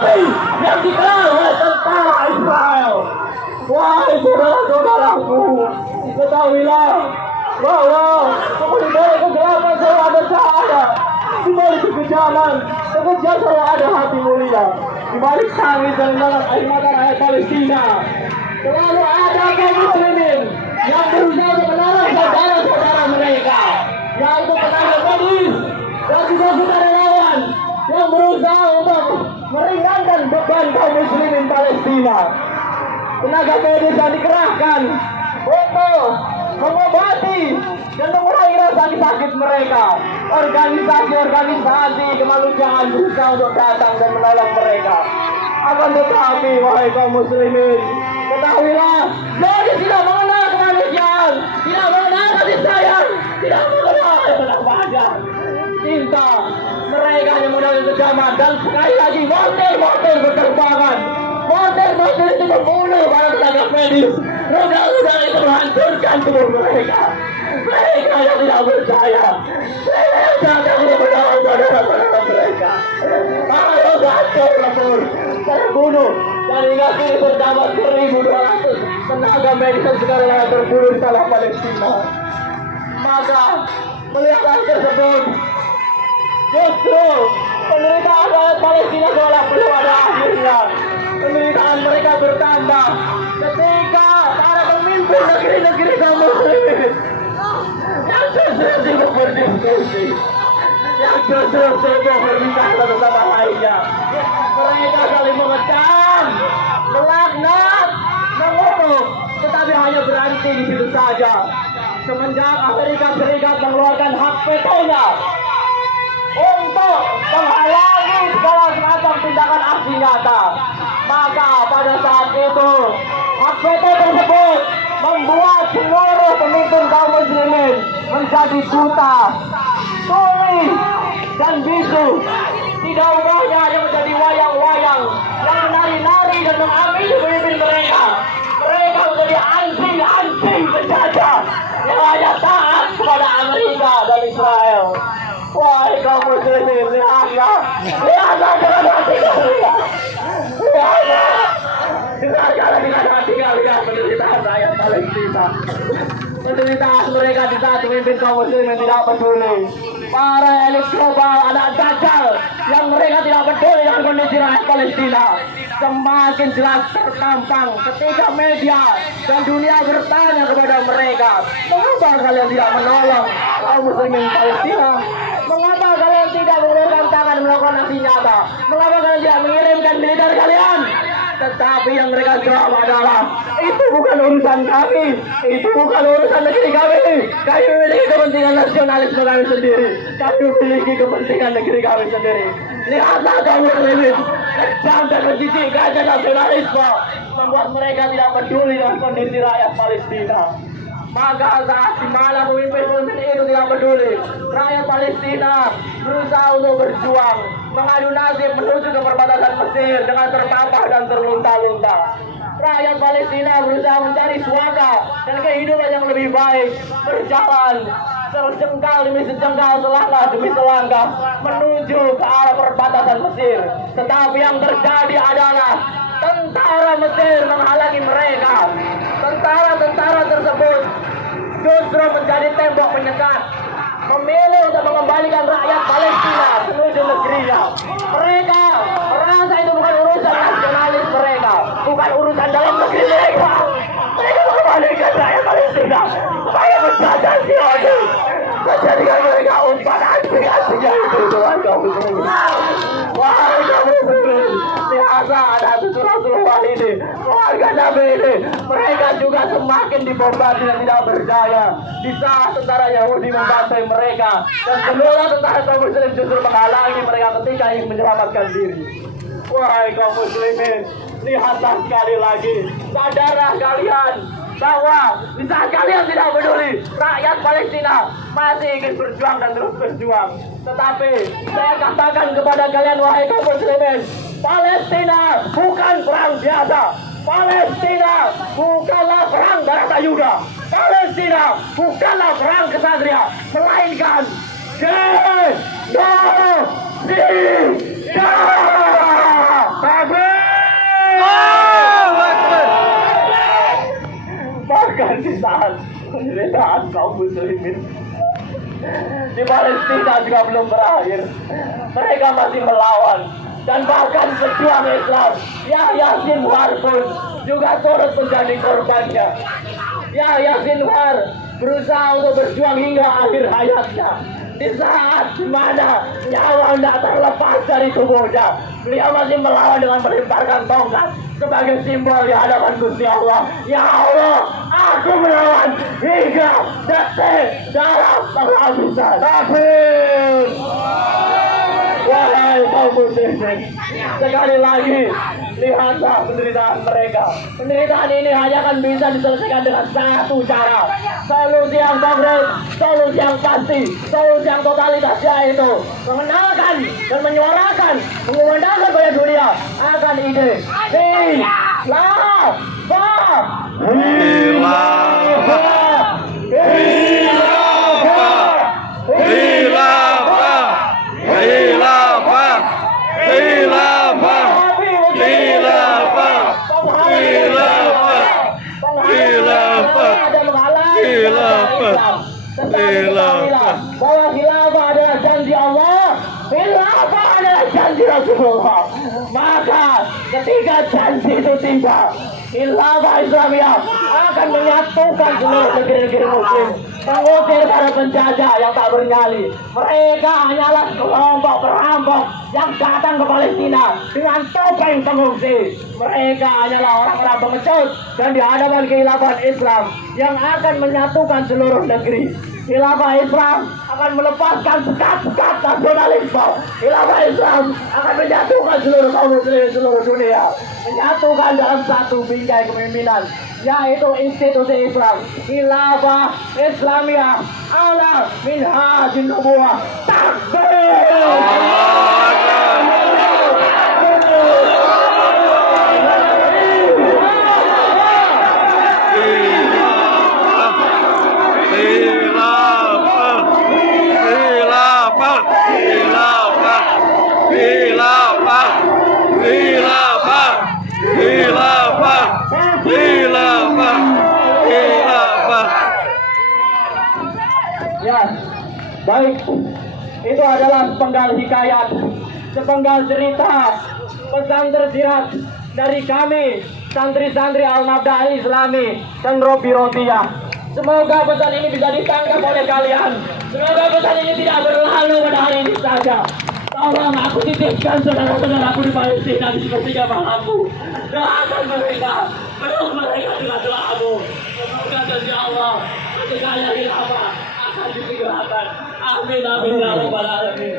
api yang dikenal oleh tentara Israel. Wahai saudara-saudaraku, ketahuilah bahwa di balik kegelapan selalu ada cahaya, di balik kekejaman selalu ada hati mulia, di balik tangis dan dalam air mata rakyat Palestina selalu ada kaum muslimin yang berusaha untuk menolong saudara-saudara mereka, yaitu tenaga medis dan juga sukarelawan yang berusaha untuk meringankan beban kaum muslimin Palestina. Tenaga medis yang dikerahkan untuk mengobati dan mengurangi rasa sakit mereka. Organisasi-organisasi kemanusiaan berusaha untuk datang dan menolong mereka. Akan tetapi, wahai kaum muslimin, ketahuilah, mereka tidak mengenal kemanusiaan, tidak mengenal kasih sayang, tidak mengenal kebahagiaan, cinta. Mereka hanya mengenal kejaman dan sekali lagi mortir berterbangan. Mortir itu membunuh para tenaga medis. Rudal-rudal itu menghancurkan tubuh mereka. Mereka yang tidak percaya, mereka yang tidak menolong saudara-saudara mereka. Para hancur lebur, terbunuh. Dan hingga kini terdapat 1.200 tenaga medis yang sekarang terbunuh di tanah Palestina. Maka melihat hal tersebut, justru penderitaan rakyat Palestina seolah belum ada akhirnya. Penderitaan mereka bertambah ketika para pemimpin negeri-negeri kaum muslimin yang justru sibuk berdiskusi, yang justru sibuk berbicara satu sama lainnya, mereka saling mengecam, melaknat, mengutuk, tetapi hanya berhenti di situ saja. Semenjak Amerika Serikat mengeluarkan hak vetonya untuk menghalangi segala macam tindakan aksi nyata, maka pada saat itu hak veto tersebut membuat seluruh pemimpin kaum muslimin menjadi buta, tuli, dan bisu. Tidak ubahnya hanya menjadi wayang-wayang yang menari-nari dan mengambil pemimpin mereka. Mereka menjadi anjing-anjing penjajah yang hanya taat kepada Amerika dan Israel. Wahai kaum muslimin, lihatlah dengan hati kalian. Dengarkanlah dengan hati kalian penderitaan rakyat Palestina. Penderitaan mereka di saat pemimpin kaum muslimin tidak peduli. Para elit global, anak dajjal yang mereka tidak peduli dengan kondisi rakyat Palestina, semakin jelas tertampang ketika media dan dunia bertanya kepada mereka, mengapa kalian tidak menolong kaum muslimin Palestina? Mengapa kalian tidak mengulurkan tangan melakukan aksi nyata? Mengapa kalian tidak mengirimkan militer kalian? Tetapi yang mereka jawab adalah, itu bukan urusan kami, itu bukan urusan negeri kami. Kami memiliki kepentingan nasionalisme kami sendiri. Kami memiliki kepentingan negeri kami sendiri. Lihatlah kamu muslimin, kejam dan menjijikkan nasionalisme membuat mereka tidak peduli dengan kondisi rakyat Palestina. Maka saat di mana pemimpin itu tidak peduli, rakyat Palestina berusaha untuk berjuang, mengadu nasib menuju ke perbatasan Mesir dengan terpapar dan terlunta-lunta. Rakyat Palestina berusaha mencari suaka dan kehidupan yang lebih baik, berjalan terjengkal demi sejengkal, selangkah demi selangkah menuju ke arah perbatasan Mesir. Tetapi yang terjadi adalah tentara Mesir menghalangi mereka. Tentara tersebut justru menjadi tembok penyekat, memilih untuk mengembalikan rakyat Palestina menuju negerinya. Mereka merasa itu bukan urusan nasionalis mereka, bukan urusan dalam negeri mereka. Mereka mengembalikan rakyat Palestina supaya menjajah Zionis, menjadikan mereka umpan anjing-anjingnya itu. Tuhan kaum muslimin, wahai kaum muslimin, lihatlah ada Rasulullah ini, keluarga Nabi ini, mereka juga semakin dibombardir dan tidak berdaya di saat tentara Yahudi membantai mereka, dan semua tentara kaum muslim justru menghalangi mereka ketika ingin menyelamatkan diri. Wahai kaum muslimin, lihatlah sekali lagi, sadarlah kalian bahwa di saat kalian tidak peduli, rakyat Palestina masih ingin berjuang dan terus berjuang. Tetapi saya katakan kepada kalian, wahai kaum muslimin, Palestina bukan perang biasa. Palestina bukanlah perang Baratayuda. Palestina bukanlah perang kesatria, melainkan genosia. kaum muslimin di Palestina juga belum berakhir. Mereka masih melawan dan bahkan pejuang Islam Yahya Sinwar pun juga turut menjadi korbannya. Yahya Sinwar berusaha untuk berjuang hingga akhir hayatnya. Di saat dimana nyawa tidak terlepas dari tubuhnya, beliau masih melawan dengan melemparkan tongkat sebagai simbol di hadapan Gusti Allah. Ya Allah, aku melawan hingga detik dalam penghabisan. Takbir! Wahai kaum muslimin, sekali lagi lihatlah penderitaan mereka. Penderitaan ini hanya akan bisa diselesaikan dengan satu cara, solusi yang konkret, solusi yang pasti, solusi yang totalitas, yaitu mengenalkan dan menyuarakan, mengumandangkan pada dunia akan ide khilafah. Bahwa khilafah adalah janji Allah, khilafah adalah janji Rasulullah. Maka ketika janji itu tiba, khilafah Islamiyah akan menyatukan seluruh negeri-negeri Muslim, mengusir para penjajah yang tak bernyali. Mereka hanyalah kelompok perampok yang datang ke Palestina dengan topeng pengungsi. Mereka hanyalah orang-orang pengecut dan di hadapan khilafah Islam yang akan menyatukan seluruh negeri. Khilafah Islam akan melepaskan sekat-sekat nasionalisme. Khilafah Islam akan menyatukan seluruh kaum muslimin seluruh dunia, menyatukan dalam satu bingkai kepemimpinan, yaitu institusi Islam, khilafah Islamiyah ala minhajin nubuwah. Takbir! Ya, baik. Itu adalah sepenggal hikayat, sepenggal cerita, pesan tersirat dari kami, santri-santri Al-Mabda Islami dan Robi Rotiyah. Semoga pesan ini bisa ditangkap oleh kalian. Semoga pesan ini tidak berlalu pada hari ini saja. Tolong aku titipkan saudara-saudaraku di Palestina di sepertiga malamku. Doakan mereka, peluk mereka dengan doamu. Semoga janji Allah segala khilafah akan disegerakan. Amin amin ya rabbal alamin.